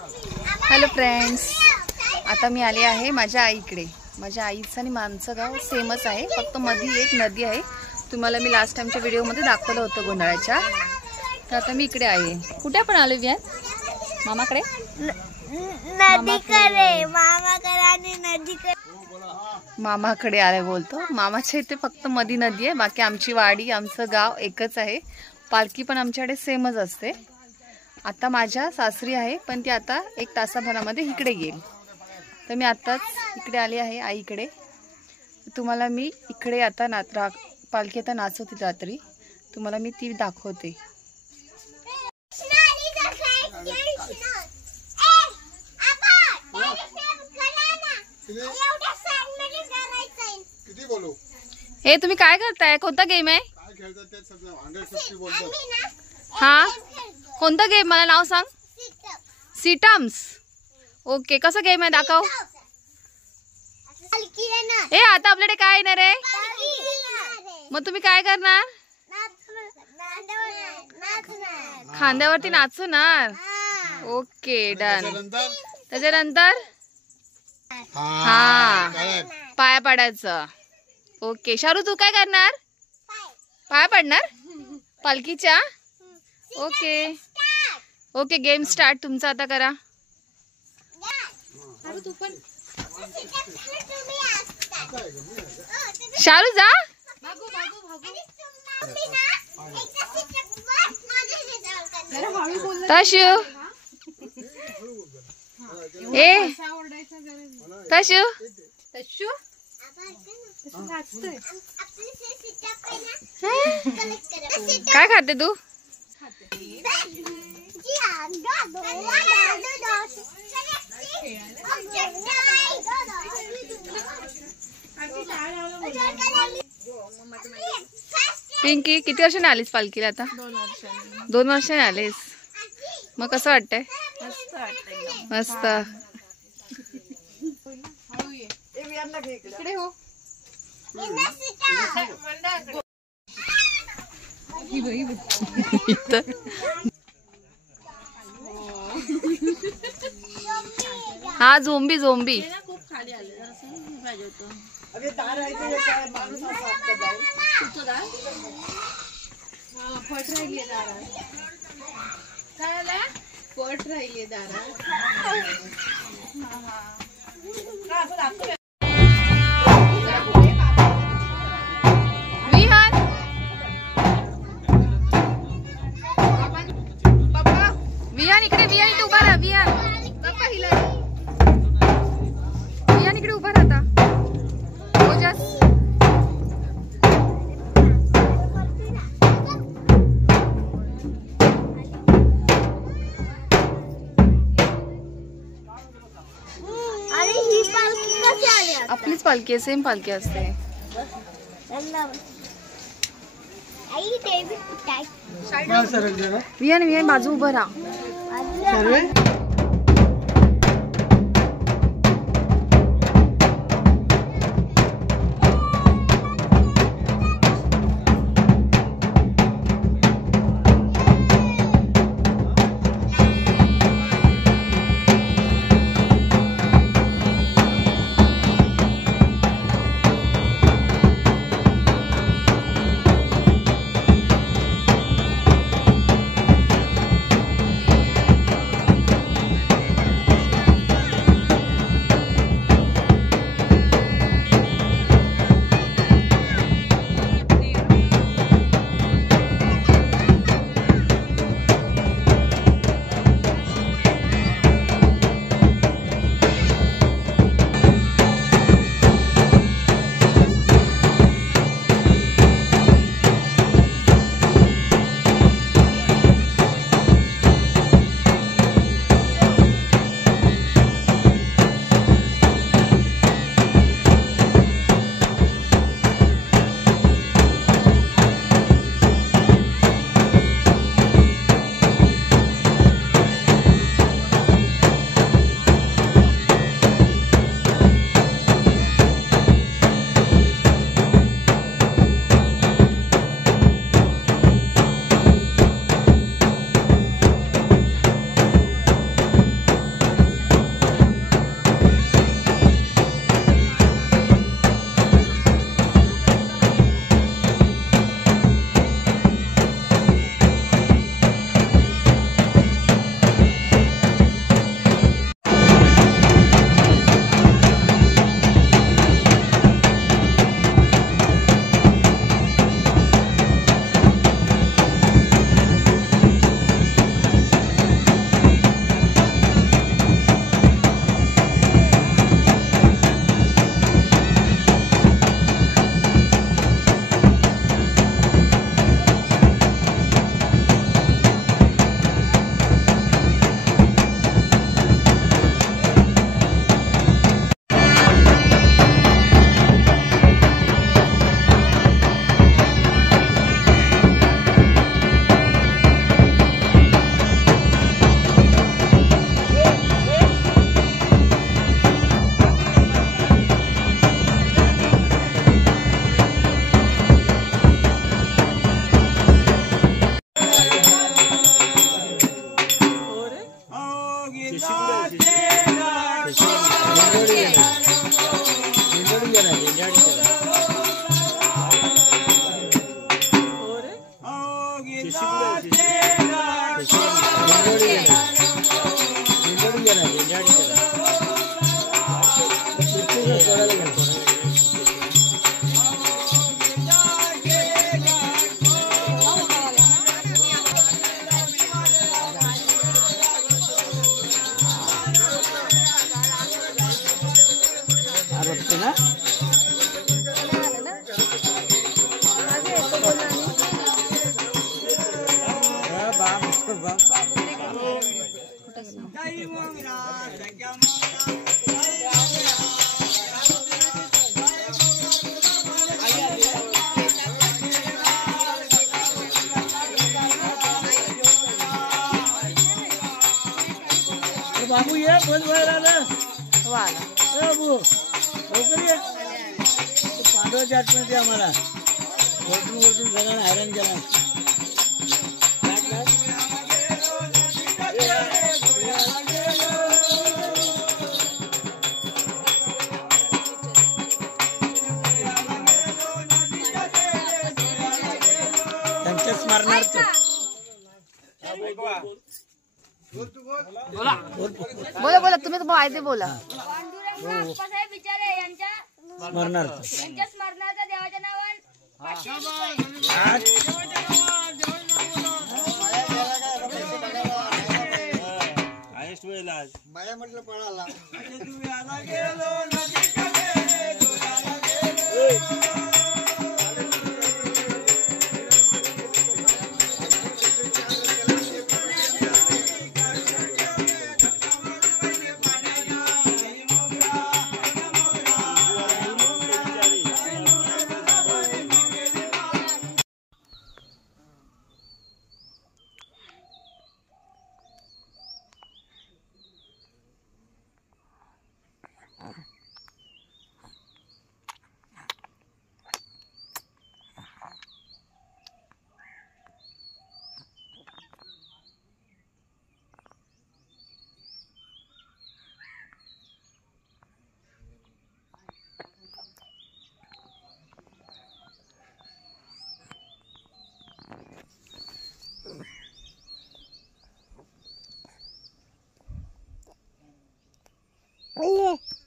Hello friends, आता मी आले आहे माझ्या आईकडे. माझ्या आईचं आणि माझं गाव सेमच आहे, फक्त मध्ये एक नदी आहे. तुम्हाला मी लास्ट टाइमच्या व्हिडिओमध्ये दाखवलं होतं गोंधळाच्या. तर आता मी इकडे आहे. कुठे आपण आलो विहान? मामाकडे. मामाकडे आले बोलतो. मामाच्या इथे फक्त मध्ये नदी आहे, बाकी आमची वाडी आमचं गाव एकच आहे. पालखी पण आमच्याकडे सेमच असते. आता माझ्या सासरी आहे, पण ती आता 1 तासाभरामध्ये इकडे येईल. तर मी आताच इकडे आले आहे आईकडे. तुम्हाला मी इकडे आता पालखी आता नाचवते रात्री, तुम्हाला मी ती दाखवते. हे तुम्ही काय करताय? कोणता गेम आहे? हा, कोणता गेम मला नाव सांग. सीटम्स. ओके, कसा गेम आहे दाखव. ए आता आपल्याकडे काय येणार आहे? मग तुम्ही काय करणार? खांद्यावरती नाचणार. Okay done. त्याच्यानंतर हा पाया पडायचं. ओके शारू, तू काय करणार? पाया पडणार पालखीच्या. ओके ओके, गेम स्टार्ट तुमचा आता करा. शारू जा. तशू ए तशू तशू काय खाते तू? पिंकी, किती वर्षाने आलीस पालखीला? आता 2 वर्षाने आलीस. मग कसं वाटतंय? मस्त. हा झोंबी झोंबी. पट राहिली दारा. विहान इकडे. विहान इकडे उभा राहा. विहान इकडे उभा राहता. ओजस आपलीच पालखी आहे, सेम पालखी असते. विहान विहान बाजू उभं राहा. बाबू ये बंद व्हायला वाला बाबू लवकर ये पांढरा चाट मध्ये आम्हाला वरतून वरतून सगळ्यांना हैराण केला. त्यांच्या स्मरणार्थ बोला बोला तुम्ही तर माहिती बोला. स्मरणार्थ देवाच्या नावाने बाया म्हटलं पळाला Oye.